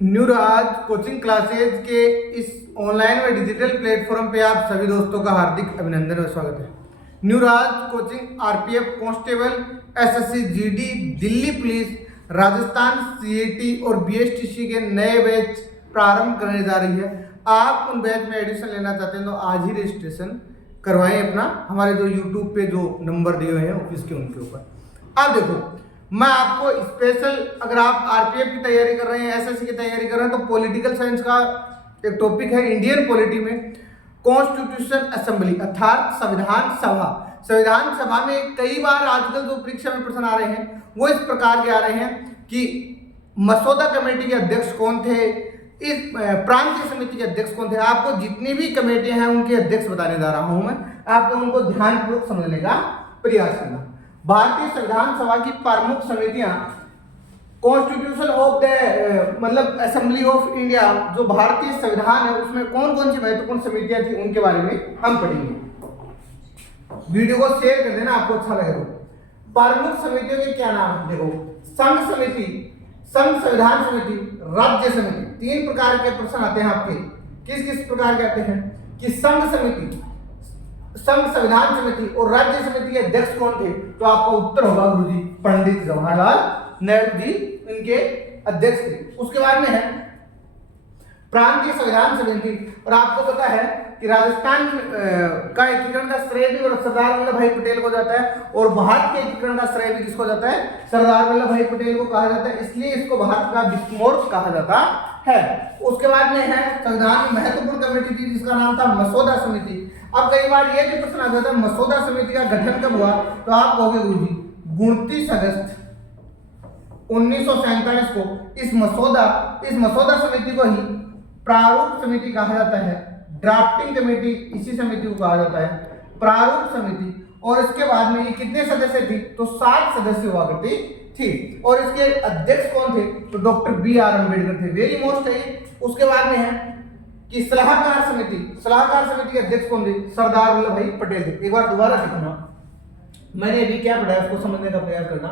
New Raj coaching classes के इस online व डिजिटल प्लेटफॉर्म पे आप सभी दोस्तों का हार्दिक अभिनंदन और स्वागत है। New Raj coaching RPF constable, SSC GD, Delhi police, Rajasthan CAT और बीएसटीसी के नए बैच प्रारंभ करने जा रही है। आप उन बैच में एडमिशन लेना चाहते हैं तो आज ही रजिस्ट्रेशन करवाएं अपना, हमारे जो यूट्यूब पे जो नंबर दिए हुए हैं ऑफिस के उनके ऊपर। अब देखो, मैं आपको स्पेशल, अगर आप आरपीएफ की तैयारी कर रहे हैं, एसएससी की तैयारी कर रहे हैं, तो पॉलिटिकल साइंस का एक टॉपिक है इंडियन पॉलिटी में कॉन्स्टिट्यूशन असेंबली अर्थात संविधान सभा। संविधान सभा में कई बार आजकल जो परीक्षा में प्रश्न आ रहे हैं वो इस प्रकार के आ रहे हैं कि मसौदा कमेटी के अध्यक्ष कौन थे, इस प्रांतीय समिति के अध्यक्ष कौन थे। आपको जितनी भी कमेटियां हैं उनके अध्यक्ष बताने जा रहा हूं मैं, आपको उनको ध्यानपूर्वक समझने का प्रयास करना। भारतीय संविधान सभा की प्रमुख समितियां कॉन्स्टिट्यूशन ऑफ द मतलब असेंबली ऑफ इंडिया, जो भारतीय संविधान है उसमें कौन कौन सी महत्वपूर्ण समितियां थी उनके बारे में हम पढ़ेंगे। वीडियो को शेयर कर देना आपको अच्छा लगे तो। प्रमुख समितियों के क्या नाम है देखो, संघ समिति, संघ संविधान समिति, राज्य समिति। तीन प्रकार के प्रश्न आते हैं आपके, किस किस प्रकार के आते हैं कि संघ समिति, संघ संविधान समिति और राज्य समिति के अध्यक्ष कौन थे, तो आपका उत्तर होगा गुरुजी पंडित जवाहरलाल नेहरू जी इनके अध्यक्ष थे। उसके बाद में है प्रांतीय संविधान समिति, और आपको पता है कि राजस्थान का एकीकरण का श्रेय भी सरदार वल्लभ भाई पटेल को जाता है, और भारत के एकीकरण का श्रेय भी किसको जाता है, सरदार वल्लभ भाई पटेल को कहा जाता है, इसलिए इसको भारत का बिस्मोर्क कहा जाता है। उसके बाद में है संविधान की महत्वपूर्ण कमेटी थी जिसका नाम था मसौदा समिति। अब कई बार ये भी प्रश्न आ जाता है मसौदा समिति का गठन कब हुआ, तो आप कहोगे गुरुजी 29 अगस्त 1947 को इस मसौदा समिति को ही प्रारूप समिति कहा जाता है। ड्राफ्टिंग कमेटी इसी समिति को कहा जाता है, प्रारूप समिति। और इसके बाद में ये कितने सदस्य थी, तो 7 सदस्य हुआ करती थी, और इसके अध्यक्ष कौन थे, तो डॉक्टर बी.आर. अम्बेडकर थे। वेरी मोस्ट है। उसके बाद में है कि सलाहकार समिति के अध्यक्ष कौन थे, सरदार वल्लभ भाई पटेल थे। एक बार दोबारा देखना, मैंने अभी क्या पढ़ा है उसको समझने का प्रयास करना।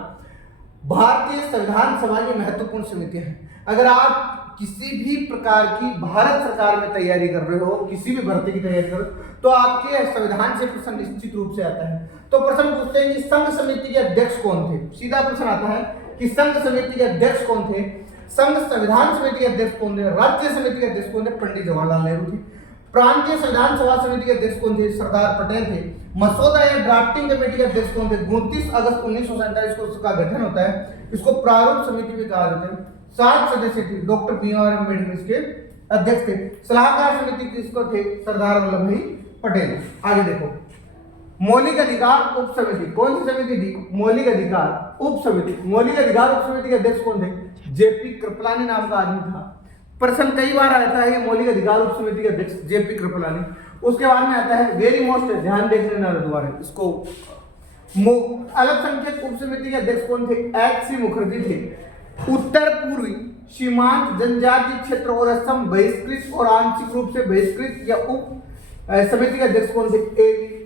भारतीय संविधान सभा की महत्वपूर्ण समितियां हैं। अगर आप किसी भी प्रकार की भारत सरकार में तैयारी कर रहे हो, किसी भी भर्ती की तैयारी कर रहे हो, तो आपके संविधान से प्रश्न निश्चित रूप से आता है। तो प्रश्न पूछते हैं कि संघ समिति के अध्यक्ष कौन थे। सीधा प्रश्न आता है कि संघ समिति के अध्यक्ष कौन थे, संघ संविधान समिति के अध्यक्ष कौन थे, राज्य समिति के अध्यक्ष कौन थे, पंडित जवाहरलाल नेहरू थे। प्रांतीय संविधान सभा समिति के अध्यक्ष कौन थे, सरदार पटेल थे। मसौदा या ड्राफ्टिंग कमेटी के अध्यक्ष कौन थे, 29 अगस्त 1947 को इसका गठन होता है, इसको प्रारूप समिति भी कहा जाता है। 7 सदस्य थे, डॉक्टर बी.आर. अम्बेडकर इसके अध्यक्ष थे। सलाहकार समिति किसको थे, सरदार वल्लभ भाई पटेल। आगे देखो, मौलिक अधिकार उप समिति, कौन सी समिति थी, मौलिक अधिकार उप समिति। मौलिक अधिकार उप समिति के अध्यक्ष कौन थे, जेपी कृपलानी नाम का आदमी था। प्रश्न कई बार आता है मौलिक अधिकार उप समिति के अध्यक्ष जेपी कृपलानी। उसके बाद में आता है वेरी मोस्ट, ध्यान देख लेना दोबारा इसको, अल्पसंख्यक उप समिति के अध्यक्ष कौन थे, एच.सी. मुखर्जी थे। उत्तर पूर्वी सीमांत जनजातीय क्षेत्र और असम बहिष्कृत और आंशिक रूप से बहिष्कृत या उप समिति के अध्यक्ष कौन थे, ए.वी.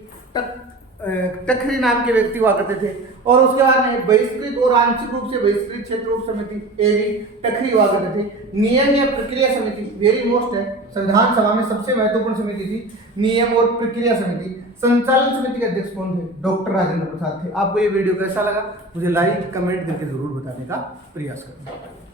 टखरी नाम के व्यक्ति हुआ करते थे। और उसके बाद में बहिष्कृत और आंशिक रूप से बहिष्कृत क्षेत्र उप समिति ए.वी. टखरी हुआ करते थे। नियम या प्रक्रिया समिति वेरी मोस्ट है, संविधान सभा में सबसे महत्वपूर्ण समिति थी नियम और प्रक्रिया समिति। संचालन समिति के अध्यक्ष कौन थे, डॉक्टर राजेंद्र प्रसाद थे। आपको ये वीडियो कैसा लगा मुझे लाइक कमेंट करके जरूर बताने का प्रयास करें।